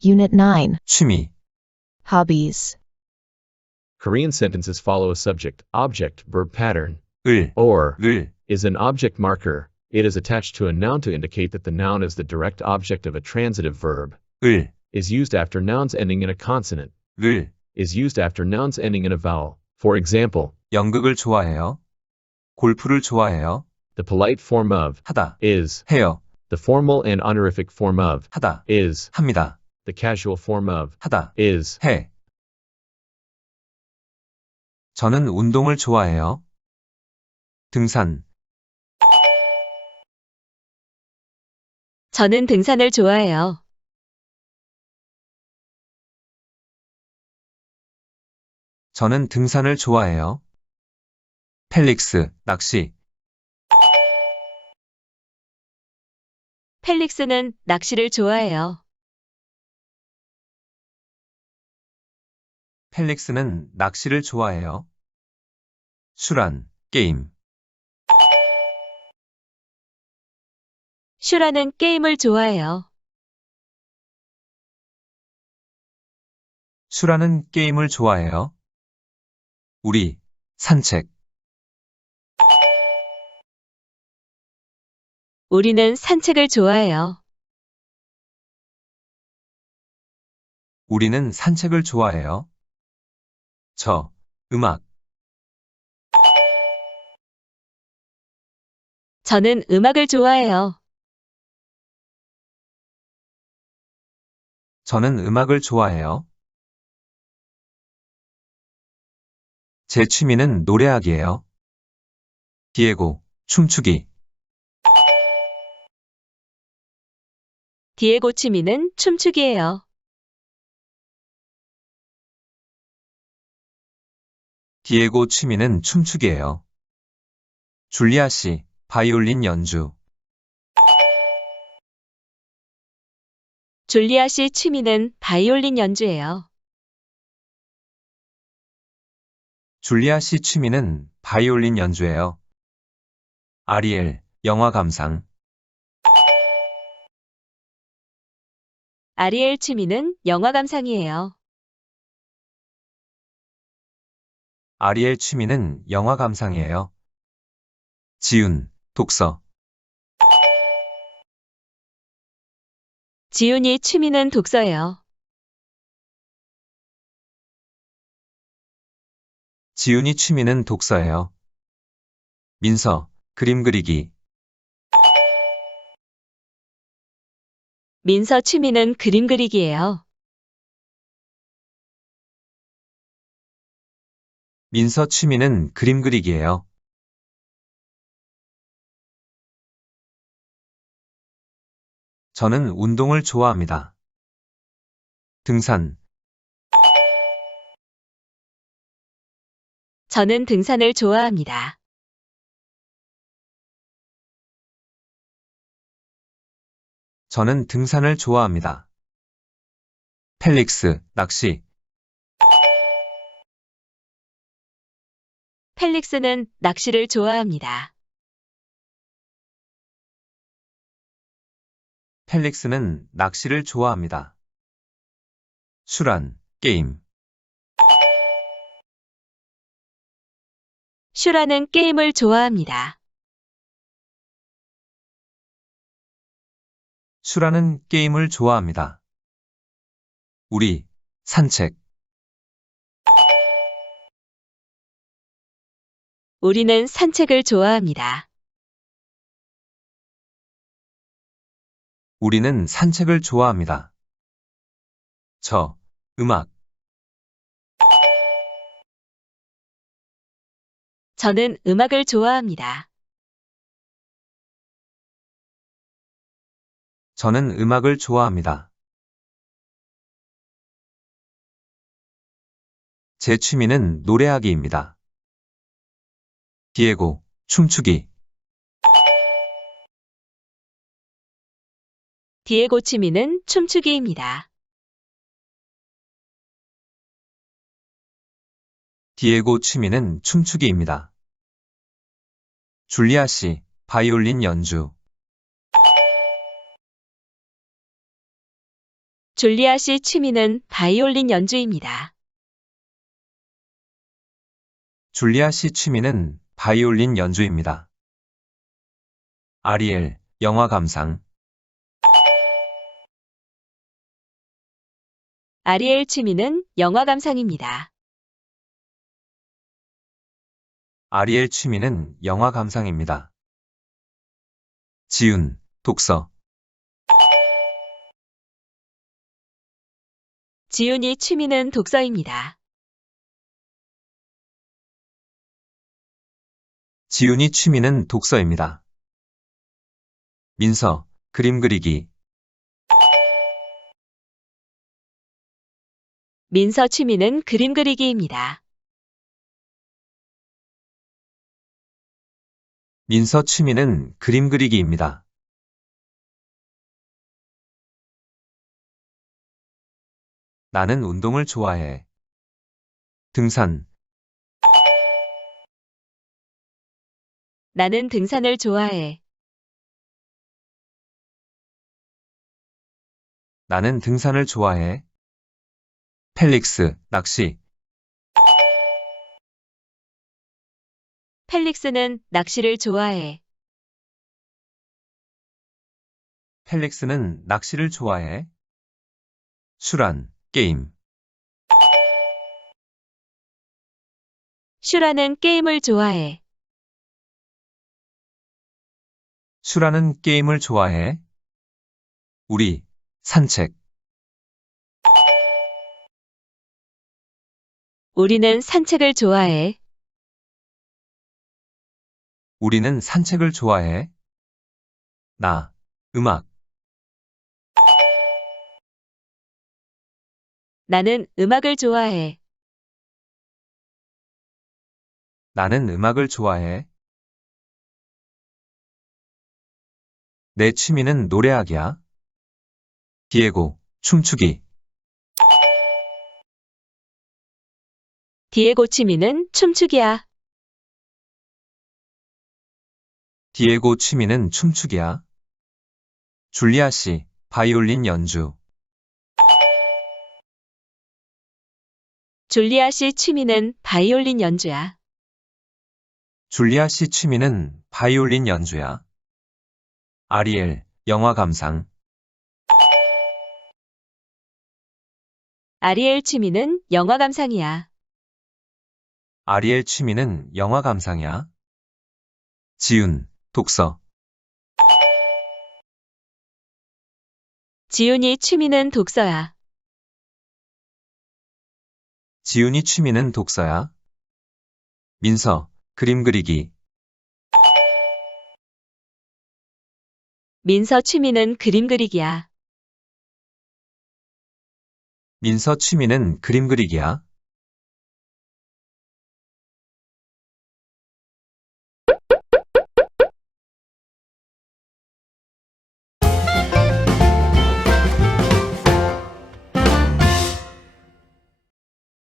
Unit 9. 취미, Hobbies. Korean sentences follow a subject, object, verb pattern. 을, Or 를, is an object marker. It is attached to a noun to indicate that the noun is the direct object of a transitive verb. 을, Is used after nouns ending in a consonant. 를, Is used after nouns ending in a vowel. For example, 연극을 좋아해요. 골프를 좋아해요. the polite form of 하다, is, 해요. the formal and honorific form of 하다, is, 합니다. the casual form of 하다, is. 해. 저는 운동을 좋아해요. 등산, 저는 등산을 좋아해요. 저는 등산을 좋아해요. 펠릭스, 낚시, 펠릭스는 낚시를 좋아해요. 펠릭스는 낚시를 좋아해요. 수란, 게임, 슈라는 게임을 좋아해요. 수라는 게임을 좋아해요. 우리, 산책, 우리는 산책을 좋아해요. 우리는 산책을 좋아해요. 저, 음악, 저는 음악을 좋아해요. 저는 음악을 좋아해요. 제 취미는 노래하기예요. 디에고, 춤추기, 디에고 취미는 춤추기예요. 디에고 취미는 춤추기예요. 줄리아 씨, 바이올린 연주, 줄리아 씨 취미는 바이올린 연주예요. 줄리아 씨 취미는 바이올린 연주예요. 아리엘, 영화 감상, 아리엘 취미는 영화 감상이에요. 아리엘 취미는 영화 감상이에요. 지훈, 독서, 지훈이 취미는 독서예요. 지훈이 취미는 독서예요. 민서, 그림 그리기, 민서 취미는 그림 그리기예요. 민서 취미는 그림 그리기예요. 저는 운동을 좋아합니다. 등산, 저는 등산을 좋아합니다. 저는 등산을 좋아합니다. 펠릭스, 낚시, 펠릭스는 낚시를 좋아합니다. 펠릭스는 낚시를 좋아합니다. 수란, 게임, 슈라는 게임을 좋아합니다. 수라는 게임을 좋아합니다. 우리, 산책, 우리는 산책을 좋아합니다. 우리는 산책을 좋아합니다. 저, 음악, 저는 음악을 좋아합니다. 저는 음악을 좋아합니다. 제 취미는 노래하기입니다. 디에고, 춤추기, 디에고 취미는 춤추기입니다. 디에고 취미는 춤추기입니다. 줄리아 씨, 바이올린 연주, 줄리아 씨 취미는 바이올린 연주입니다. 줄리아 씨 취미는 바이올린 연주입니다. 아리엘, 영화 감상. 아리엘 취미는 영화 감상입니다. 아리엘 취미는 영화 감상입니다. 지훈, 독서. 지훈이 취미는 독서입니다. 지훈이 취미는 독서입니다. 민서, 그림 그리기. 민서 취미는 그림 그리기입니다. 민서 취미는 그림 그리기입니다. 나는 운동을 좋아해. 등산. 나는 등산을 좋아해. 나는 등산을 좋아해. 펠릭스, 낚시. 펠릭스는 낚시를 좋아해. 펠릭스는 낚시를 좋아해. 슈란, 게임. 슈라는 게임을 좋아해. 슈라는 게임을 좋아해. 우리, 산책. 우리는 산책을 좋아해. 우리는 산책을 좋아해. 나, 음악. 나는 음악을 좋아해. 나는 음악을 좋아해. 내 취미는 노래하기야. 디에고, 춤추기. 디에고 취미는 춤추기야. 디에고 취미는 춤추기야. 줄리아 씨, 바이올린 연주. 줄리아 씨 취미는 바이올린 연주야. 줄리아 씨 취미는 바이올린 연주야. 아리엘, 영화 감상. 아리엘 취미는 영화 감상이야. 아리엘 취미는 영화 감상이야. 지훈, 독서. 지훈이 취미는 독서야. 지훈이 취미는 독서야. 민서, 그림 그리기. 민서 취미는 그림 그리기야. 민서 취미는 그림 그리기야.